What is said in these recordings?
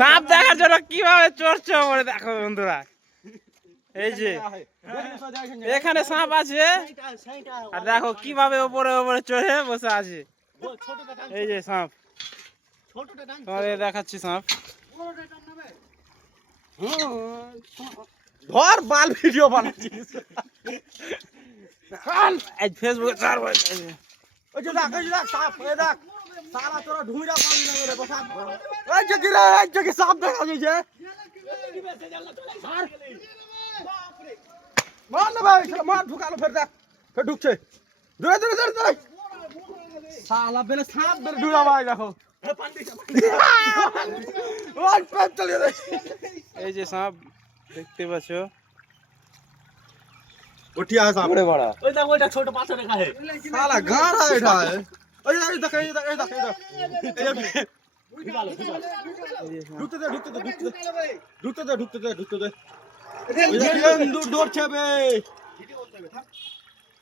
সাপ দেখার জন্য কিভাবে চড়ছে ওপরে দেখো বন্ধুরা। এই যে এখানে সাপ আছে আর দেখো কিভাবে ওপরে ওপরে চড়ে বসে আছে। এই যে সাপ তোমাদের দেখাচ্ছি সাপ। ধর বাল ভিডিও বানাচ্ছিস আজ ফেসবুকে ছাড়বো। ওই যে দেখ সাপ এই দেখ সারা তোরা ঢুইরা পাবি না রে বসা এই যে গিরে এই যে সাপ দেখা যাচ্ছে মার না ভাই মার ঢুকালো ফের ঢুকছে দূরে দূরে দূরে দূরে সালা বেলে সাপ বেলে ঢুইরা ভাই দেখো ওই পেট চলে রে এই যে সাপ দেখতে পাচ্ছ। उठिया साहब बड़े बड़ा ওই দেখ ওইটা ছোট পাথর রেখা है साला गाढ़ा बैठा है ओए देख ढुकते दे दूर दूर छे बे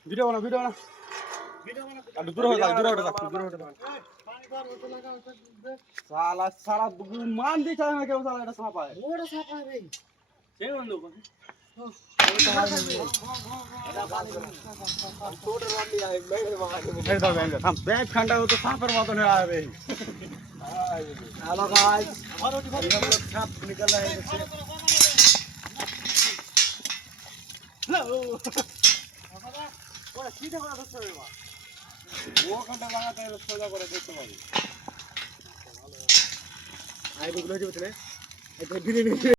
वीडियो बना दूर हो जा साला सारा मान दी चाहे मैं क्या साला এটা सांप है বড় সাপ আছে সেই বন্ধু बैग ठंडा हो तो सांपर मत नहीं आए भाई हेलो गाइस हम लोग सांप निकल रहे हैं जैसे वो सीधे बड़ा दोस्त है वो घंटा लगाता है सोजा करे देखते भाई आई बुक लो जो चले